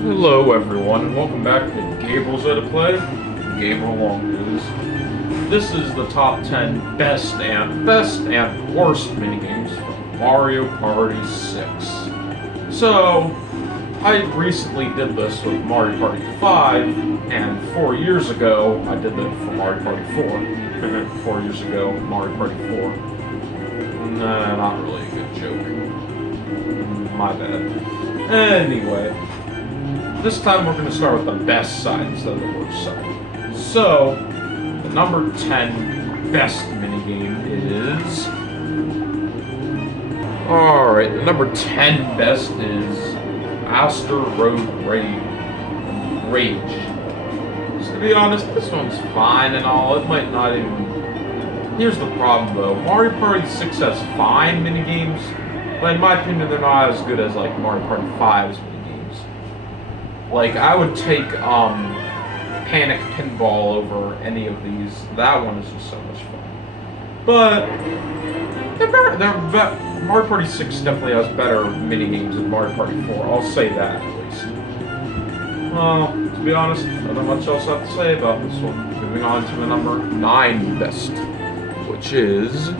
Hello everyone, and welcome back to Gabriel's Way to Play, Gabriel Long News. This is the top 10 best and worst minigames from Mario Party 6. So, I recently did this with Mario Party 5, and 4 years ago, I did that for Mario Party 4. 4 years ago, Mario Party 4. Nah, not really a good joke. My bad. Anyway. This time we're going to start with the best side instead of the worst side. So, the number 10 best minigame is... Alright, the number 10 best is Asteroid Rage. So, to be honest, this one's fine and all. It might not even... Here's the problem though. Mario Party 6 has fine minigames, but in my opinion they're not as good as like Mario Party 5's minigames. Like, I would take Panic Pinball over any of these. That one is just so much fun. But Mario Party 6 definitely has better minigames than Mario Party 4. I'll say that at least. To be honest, not much else I have to say about this one. Moving on to the number 9 best, which is...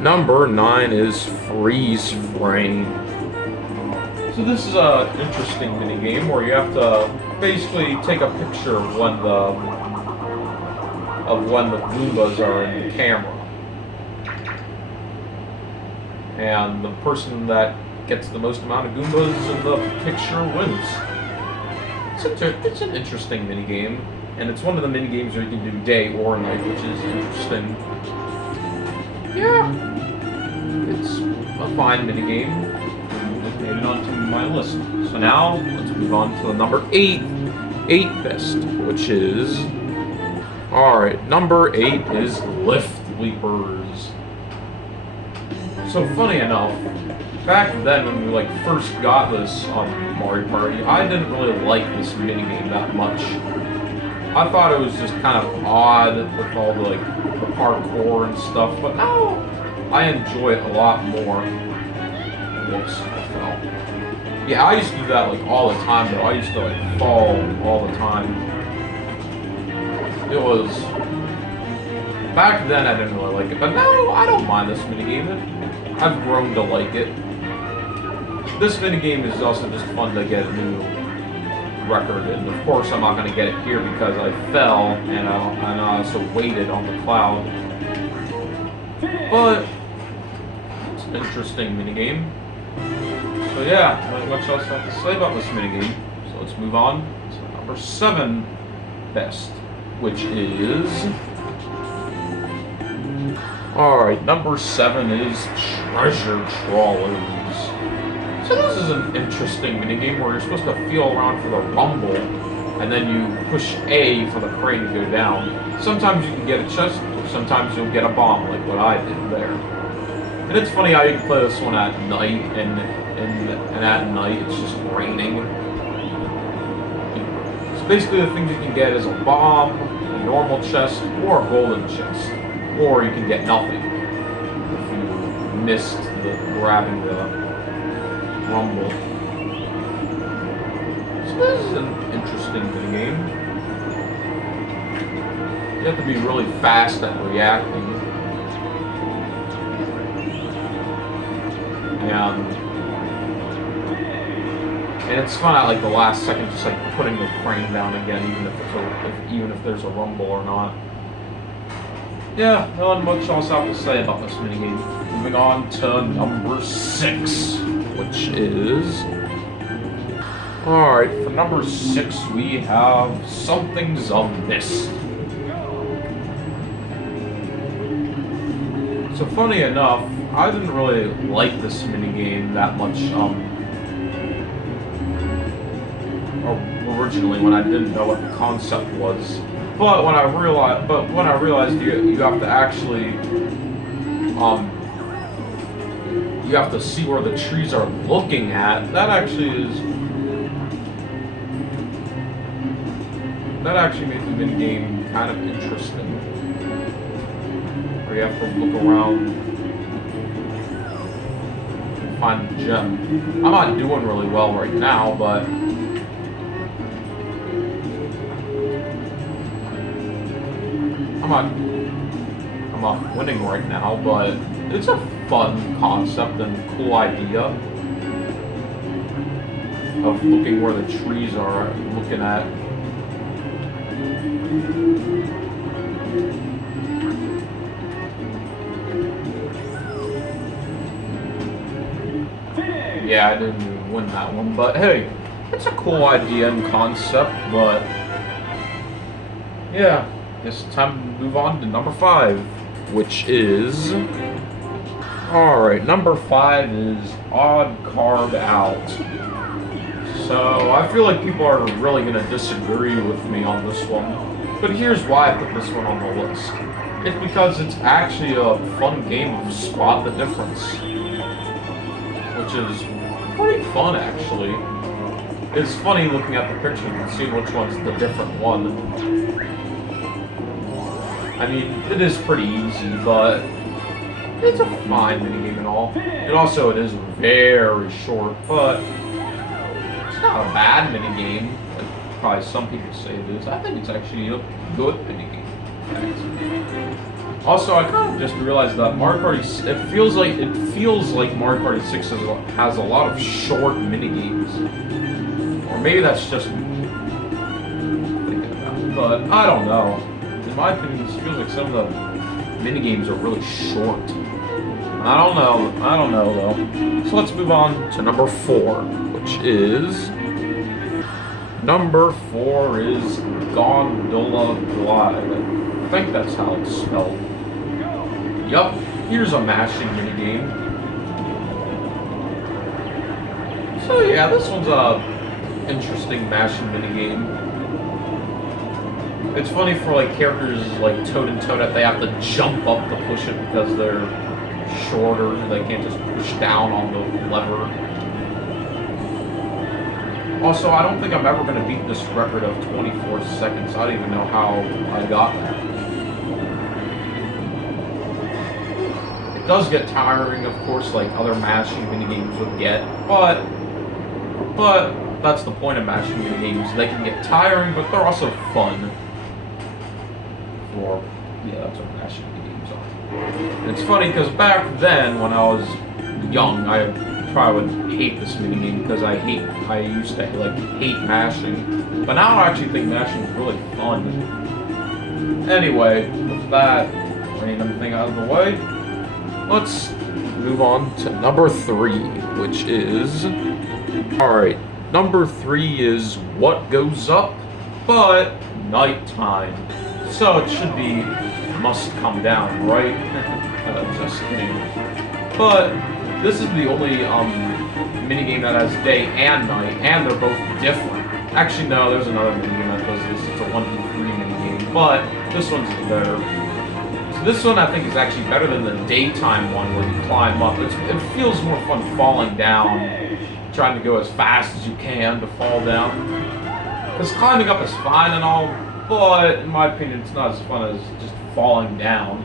Number 9 is Freeze Frame. So this is an interesting minigame where you have to basically take a picture of when the Goombas are in the camera. And the person that gets the most amount of Goombas in the picture wins. It's an interesting minigame, and it's one of the minigames where you can do day or night, which is interesting. Yeah, it's a fine minigame. Made it onto my list. So now, let's move on to the number 8 best, which is... Alright, number 8 is Lift Leapers. So funny enough, back then when we first got this on Mario Party, I didn't really like this minigame that much. I thought it was just kind of odd with all the the parkour and stuff, but now I enjoy it a lot more. Whoops, I fell. Yeah, I used to do that all the time though. I used to fall all the time. It was... Back then I didn't really like it, but now I don't mind this minigame. I've grown to like it. This minigame is also just fun to get a new record, and of course I'm not going to get it here because I fell and I also waited on the cloud. But it's an interesting minigame. So yeah, not much else I have to say about this minigame. So let's move on to number 7 best, which is... Alright, number 7 is Treasure Trawlers. So this is an interesting minigame where you're supposed to feel around for the rumble, and then you push A for the crane to go down. Sometimes you can get a chest, or sometimes you'll get a bomb, like what I did there. And it's funny how you can play this one at night, and at night it's just raining. So basically the things you can get is a bomb, a normal chest, or a golden chest. Or you can get nothing if you missed grabbing the rumble. So this is an interesting minigame. You have to be really fast at reacting. And it's fun at the last second, just putting the crane down again, even if there's a rumble or not. Yeah, not much else I have to say about this minigame. Moving on to number 6, which is... Alright, for number 6 we have Something's Amiss. So funny enough, I didn't really like this minigame that much originally when I didn't know what the concept was. But when I realized you have to actually you have to see where the trees are looking at, that actually made the minigame kind of interesting. Where you have to look around find the gem. I'm not doing really well right now, but I'm not winning right now, but it's a fun concept and cool idea of looking where the trees are, looking at. Yeah, I didn't even win that one, but hey, it's a cool idea and concept, but yeah, it's time to move on to number 5, which is... Alright, number 5 is Odd Card Out. So, I feel like people are really going to disagree with me on this one, but here's why I put this one on the list. It's because it's actually a fun game of spot the difference, which is pretty fun, actually. It's funny looking at the pictures and seeing which one's the different one. I mean, it is pretty easy, but it's a fine minigame and all. And also, it is very short, but it's not a bad minigame, like probably some people say it is. I think it's actually a good minigame. Also, I kind of just realized that Mario Party, it feels like Mario Party 6 has a lot of short minigames. Or maybe that's just thinking about it, but I don't know. In my opinion, this feels like some of the minigames are really short. I don't know though. So let's move on to number 4, which is... Number 4 is Gondola Glide. I think that's how it's spelled. Yup, here's a mashing minigame. So yeah, this one's a interesting mashing minigame. It's funny for like characters like Toad and Toadette, they have to jump up to push it because they're shorter. They can't just push down on the lever. Also, I don't think I'm ever going to beat this record of 24 seconds. I don't even know how I got that. It does get tiring, of course, like other mashing minigames would get, but that's the point of mashing minigames. They can get tiring, but they're also fun. Yeah, that's what mashing minigames are. And it's funny because back then, when I was young, I probably would hate this minigame because I used to like hate mashing. But now I actually think mashing is really fun. Anyway, with that random thing out of the way, let's move on to number 3, which is... Alright, number 3 is What Goes Up, but nighttime. So it should be Must Come Down, right? Just kidding. But this is the only minigame that has day and night, and they're both different. Actually, no, there's another minigame that does this. It's a 1v3 minigame, but this one's better. So this one I think is actually better than the daytime one where you climb up. It feels more fun falling down, trying to go as fast as you can to fall down. Because climbing up is fine and all, but in my opinion, it's not as fun as just falling down.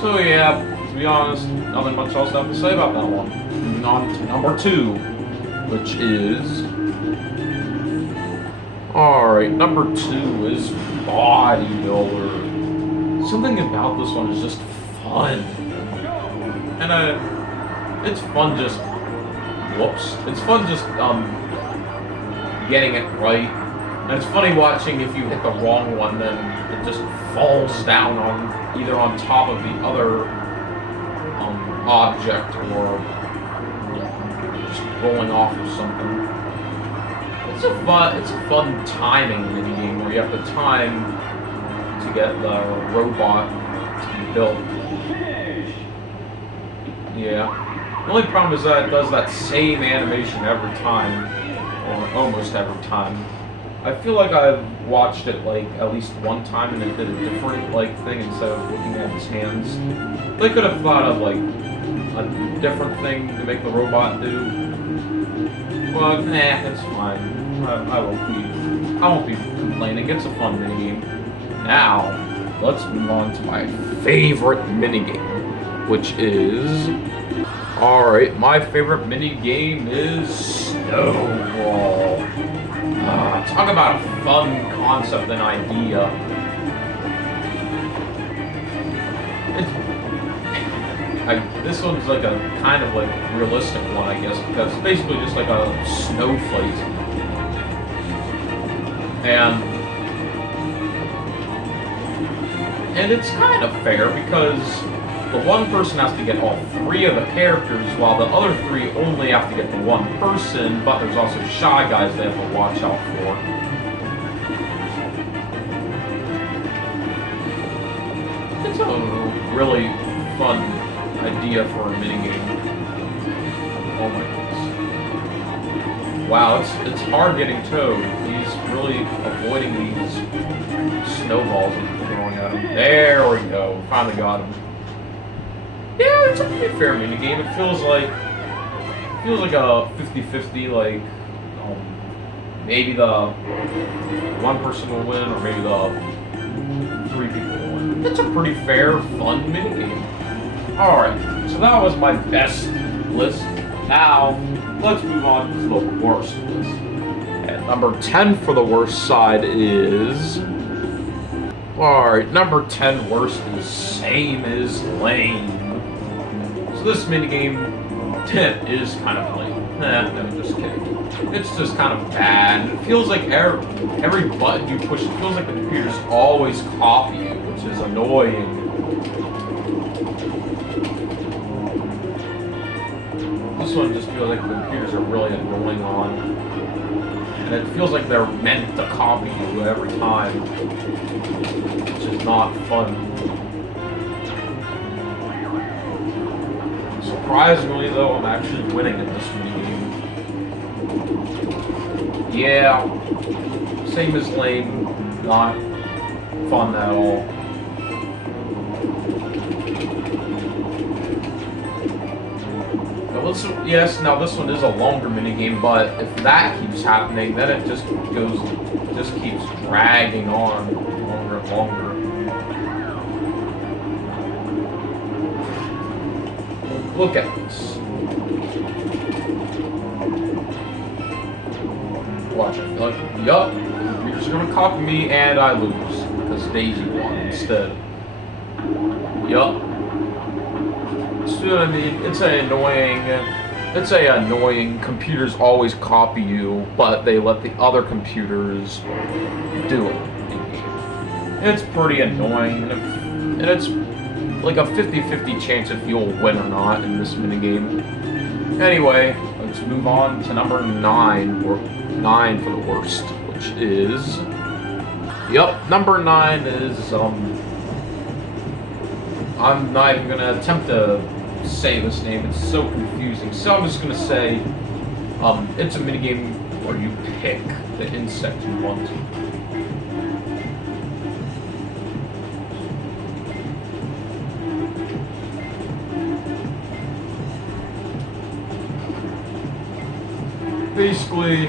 So yeah, to be honest, nothing much else to have to say about that one. Moving on to number 2, which is... Alright, number 2 is Bodybuilder. Something about this one is just fun. And it's fun just... Whoops. It's fun just, getting it right. And it's funny watching if you hit the wrong one, then it just falls down on either on top of the other object or just rolling off or something. It's a fun timing minigame where you have to time to get the robot to be built. Yeah. The only problem is that it does that same animation every time, or almost every time. I feel like I've watched it like at least one time and it did a different like thing instead of looking at his hands. They could have thought of like a different thing to make the robot do. But nah, it's fine. I won't be complaining. It's a fun minigame. Now, let's move on to my favorite minigame, which is... Alright, my favorite mini game is Snowball. Talk about a fun concept and idea. This one's like a kind of like realistic one, I guess, because it's basically just like a snowflake. And it's kind of fair because the one person has to get all three of the characters, while the other three only have to get the one person, but there's also Shy Guys they have to watch out for. It's a really fun idea for a minigame. Oh my goodness. Wow, it's hard getting Toad. He's really avoiding these snowballs and throwing at him. There we go. Finally got him. Yeah, it's a pretty fair minigame. It feels like a 50-50, like maybe the one person will win or maybe the three people will win. It's a pretty fair, fun minigame. Alright, so that was my best list. Now, let's move on to the worst list. And number 10 for the worst side is... Alright, number 10 worst is Same is Lame. So this minigame is kind of lame. No, just kidding. It's just kind of bad. It feels like every button you push, it feels like the computers always copy you, which is annoying. This one just feels like the computers are really annoying on. And it feels like they're meant to copy you every time, which is not fun. Surprisingly, though, I'm actually winning in this minigame. Yeah, Same as Lame, not fun at all. Now this one is a longer minigame, but if that keeps happening, then it just keeps dragging on longer and longer. Look at this. Watch, I feel like, yup, you're just gonna copy me and I lose, because Daisy won instead. Yup. See what I mean? It's a annoying, computers always copy you, but they let the other computers do it in-game. It's pretty annoying, and it's like a 50-50 chance if you'll win or not in this minigame. Anyway, let's move on to number 9, or 9 for the worst, which is... Yup, number 9 is, I'm not even gonna attempt to say this name, it's so confusing. So I'm just gonna say, it's a minigame where you pick the insect you want. Basically,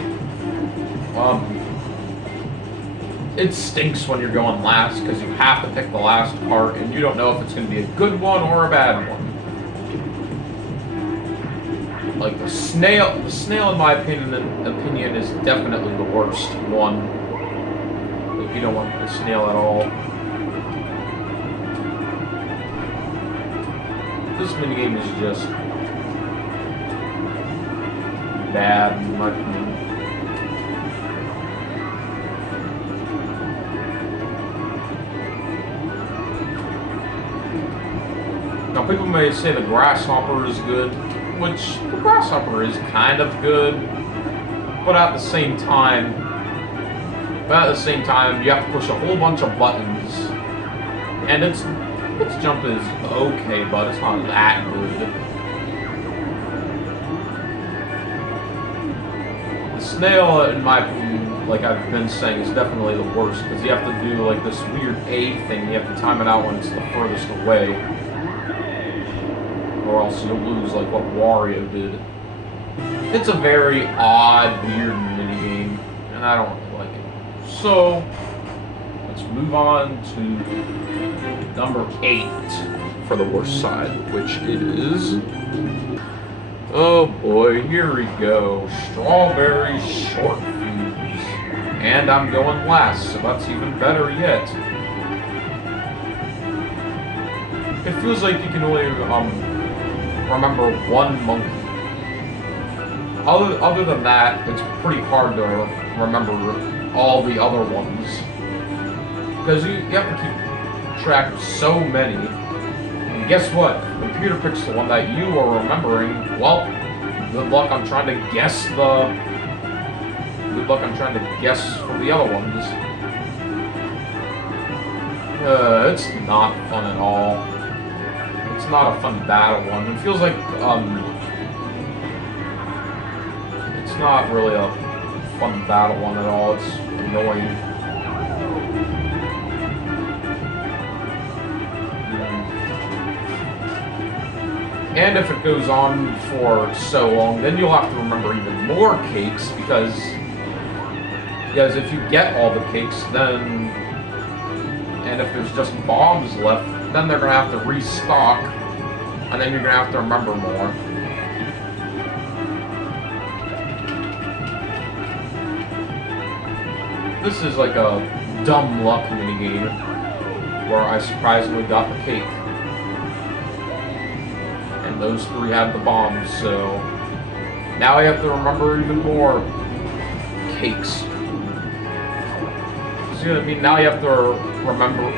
it stinks when you're going last because you have to pick the last part and you don't know if it's going to be a good one or a bad one. Like the snail in my opinion is definitely the worst one. Like you don't want the snail at all. This minigame is just bad in my opinion. Now people may say the grasshopper is good, which the grasshopper is kind of good, but at the same time you have to push a whole bunch of buttons, and its jump is okay, but it's not that good. The snail, in my opinion, like I've been saying, is definitely the worst, because you have to do like this weird A thing, you have to time it out when it's the furthest away. Or else you'll lose like what Wario did. It's a very odd, weird minigame, and I don't really like it. So, let's move on to number 8 for the worst side, which is... Oh boy, here we go. Strawberry short fuse. And I'm going last, so that's even better yet. It feels like you can only remember one monkey. Other than that, it's pretty hard to remember all the other ones. Because you have to keep track of so many. And guess what? If the computer picks the one that you are remembering, well, good luck on trying to guess for the other ones. It's not fun at all. It's not a fun battle one. It feels like, it's not really a fun battle one at all. It's annoying. And if it goes on for so long, then you'll have to remember even more cakes, because if you get all the cakes, then, and if there's just bombs left, then they're going to have to restock, and then you're going to have to remember more. This is like a dumb luck minigame, where I surprisingly got the cake. And those three had the bombs, so now I have to remember even more cakes. So now you have to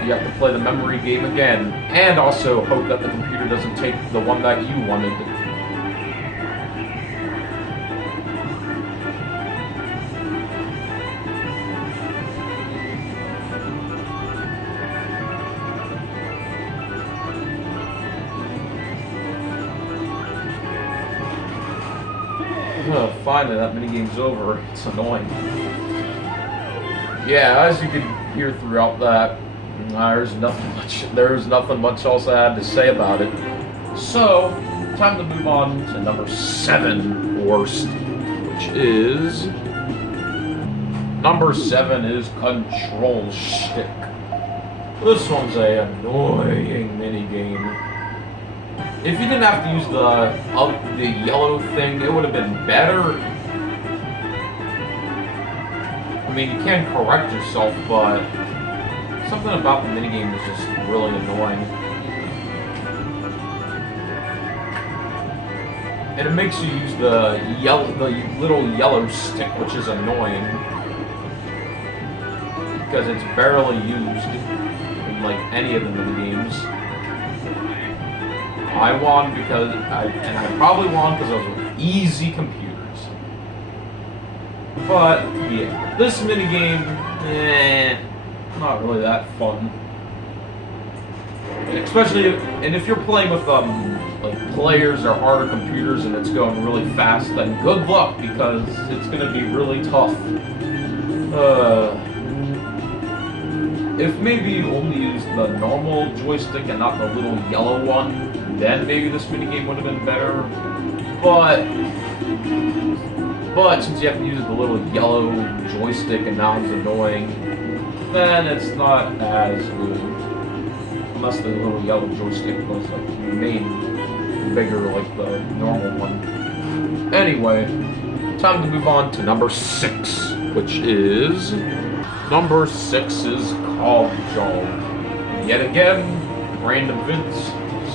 you have to play the memory game again, and also hope that the computer doesn't take the one that you wanted. Oh, finally, that minigame's over. It's annoying. Yeah, as you can hear throughout that, there's nothing much else I had to say about it. So, time to move on to number 7 worst, which is number 7 is Control Stick. This one's a annoying minigame. If you didn't have to use the yellow thing, it would have been better. I mean, you can correct yourself, but something about the minigame is just really annoying. And it makes you use the little yellow stick, which is annoying, because it's barely used in like any of the minigames. I won because I probably won because I was with easy computers. But yeah, this minigame, not really that fun. And especially if you're playing with like players or harder computers and it's going really fast, then good luck, because it's gonna be really tough. If maybe you only used the normal joystick and not the little yellow one, then maybe this minigame would have been better. But since you have to use the little yellow joystick and now it's annoying, then it's not as good. Unless the little yellow joystick was like made bigger like the normal one. Anyway, time to move on to number 6, which is... Number 6 is Cog Job. Yet again, random vids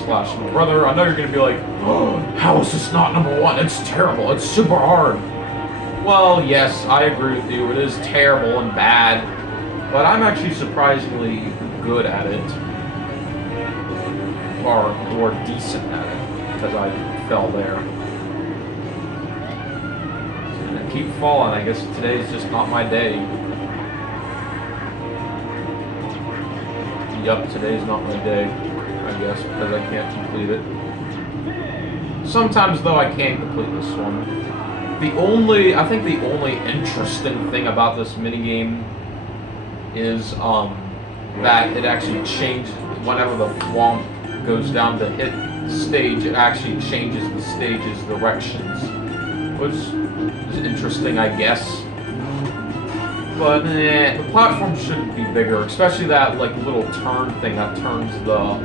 / my brother. I know you're gonna be like, oh, how is this not number 1? It's terrible, it's super hard. Well, yes, I agree with you, it is terrible and bad, but I'm actually surprisingly good at it. Or decent at it, because I fell there. And I keep falling, I guess today's just not my day. Yup, today's not my day, I guess, because I can't complete it. Sometimes, though, I can complete this one. I think the only interesting thing about this minigame is, that it actually changes, whenever the thwomp goes down to hit the stage, it actually changes the stage's directions. Which is interesting, I guess. But the platform shouldn't be bigger, especially that like little turn thing that turns the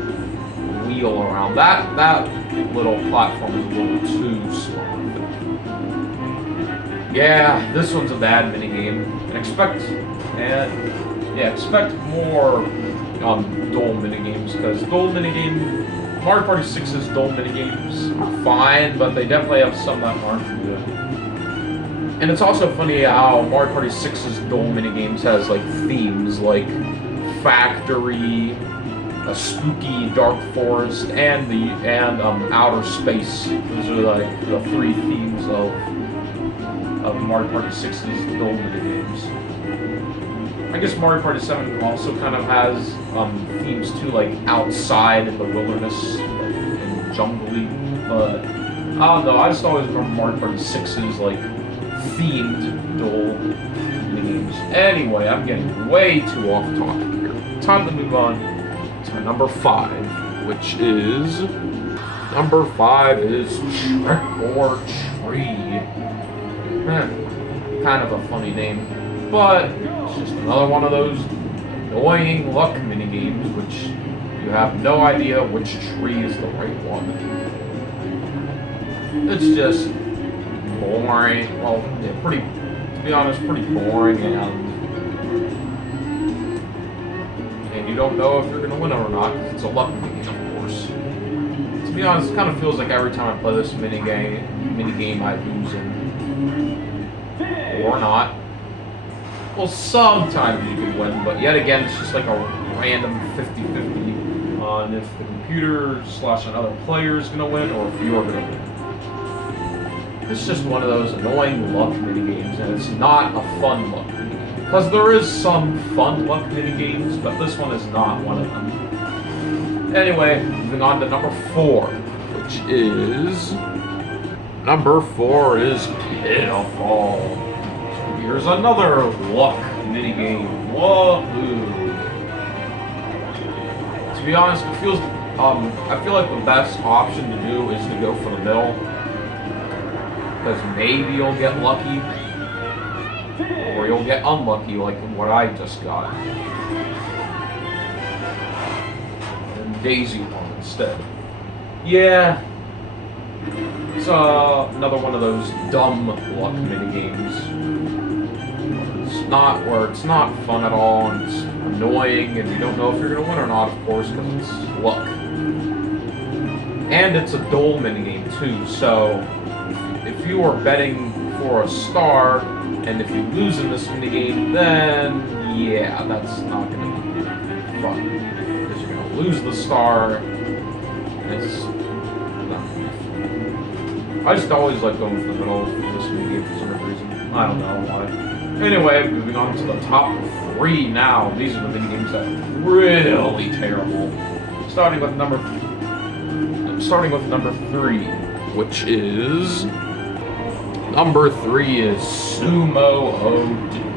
wheel around. That little platform is a little too small. Yeah, this one's a bad minigame. And expect more dull minigames, because Mario Party 6's dull minigames are fine, but they definitely have some that aren't good. And it's also funny how Mario Party 6's dull minigames has like themes like factory, a spooky dark forest, and outer space. Those are like the three themes of Mario Party 6's dull minigames. I guess Mario Party 7 also kind of has themes too, like outside in the wilderness and jungly. But I don't know. I just always remember Mario Party 6's like themed dull minigames. Anyway, I'm getting way too off topic here. Time to move on to number 5, which is number 5 is Trick or Treat. Kind of a funny name, but it's just another one of those annoying luck minigames, which you have no idea which tree is the right one. It's just boring. Well, yeah, to be honest, pretty boring, and you don't know if you're going to win it or not, because it's a luck minigame, of course. To be honest, it kind of feels like every time I play this minigame I lose in. Or not. Well, sometimes you can win, but yet again, it's just like a random 50-50 on if the computer / another player is going to win, or if you're going to win. It's just one of those annoying luck minigames, and it's not a fun luck minigame. Because there is some fun luck minigames, but this one is not one of them. Anyway, moving on to number 4, which is... Number 4 is Pitfall. So here's another luck minigame. Woohoo! To be honest, I feel like the best option to do is to go for the middle, because maybe you'll get lucky, or you'll get unlucky, like what I just got. And Daisy won instead. Yeah. It's another one of those dumb luck minigames. It's not fun at all, and it's annoying, and you don't know if you're going to win or not, of course, because it's luck. And it's a dull minigame too, so if you are betting for a star, and if you lose in this minigame, then yeah, that's not going to be fun. Because you're going to lose the star, and it's not going to be fun. I just always like going for the middle for this minigame for some reason. I don't know why. Anyway, moving on to the top 3 now. These are the minigames that are really terrible. Starting with number 3, which is... Number 3 is Sumo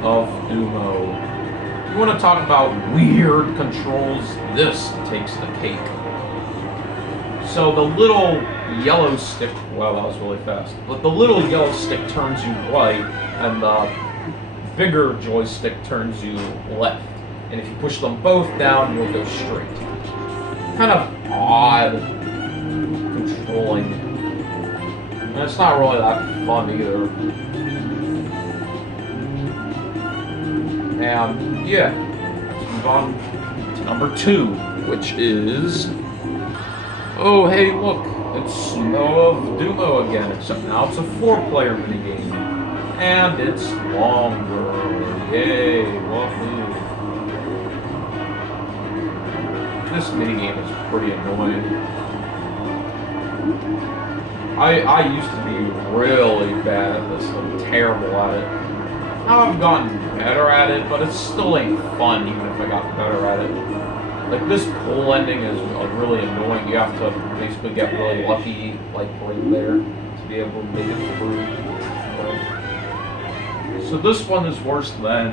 of Dumo. You want to talk about weird controls? This takes the cake. So the little yellow stick, wow, that was really fast. But the little yellow stick turns you right, and the bigger joystick turns you left. And if you push them both down, you'll go straight. Kind of odd controlling. And it's not really that fun either. And yeah, let's move on to number 2, which is... Oh, hey, look, it's Sumo of Dumo again, except now it's a 4-player minigame. And it's longer. Yay, woohoo. This minigame is pretty annoying. I used to be really bad at this, I'm terrible at it. Now I've gotten better at it, but it still ain't fun even if I got better at it. Like, this pull ending is really annoying. You have to basically get really lucky, like right there, to be able to make it through. So this one is worse than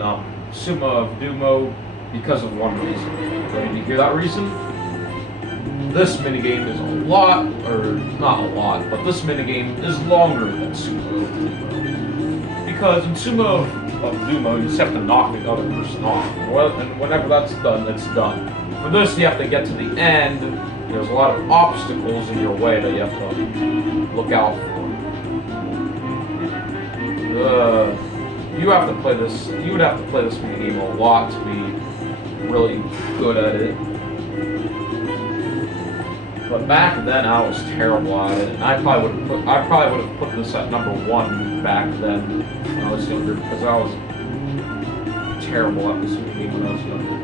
Sumo of Dumo because of one reason. Ready to hear that reason? This minigame is a lot, or not a lot, but this minigame is longer than Sumo of Dumo. Because in Sumo of Dumo, you just have to knock the other person off. And whenever that's done, it's done. For this, you have to get to the end. There's a lot of obstacles in your way that you have to look out for. You have to play this. You would have to play this minigame a lot to be really good at it. But back then, I was terrible at it, and I probably would have put this at number 1 back then when I was younger, because I was terrible at this minigame when I was younger.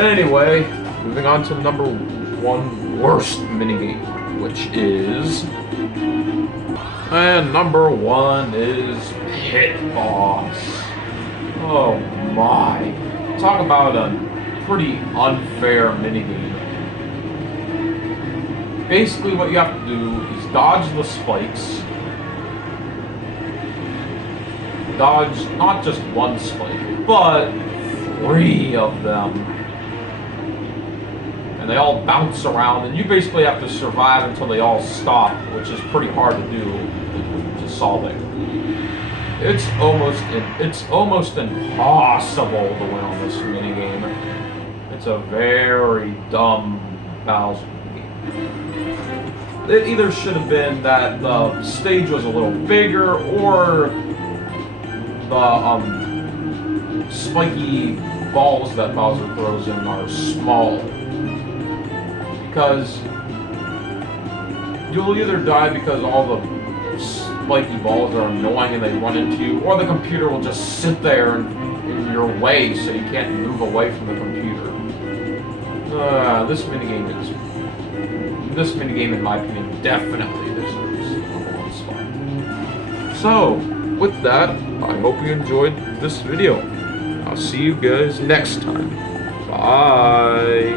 Anyway, moving on to number 1 worst minigame, which is, and number 1 is Pit Boss. Oh my! Talk about a pretty unfair minigame. Basically, what you have to do is dodge the spikes. Dodge not just one spike, but 3 of them. And they all bounce around, and you basically have to survive until they all stop, which is pretty hard to do to solve it. It's almost impossible to win on this minigame. It's a very dumb Bowser game. It either should have been that the stage was a little bigger, or the spiky balls that Bowser throws in are small. Because you'll either die because all the spiky balls are annoying and they run into you, or the computer will just sit there in your way so you can't move away from the computer. This minigame, in my opinion, definitely deserves number 1 spot. So, with that, I hope you enjoyed this video. I'll see you guys next time. Bye!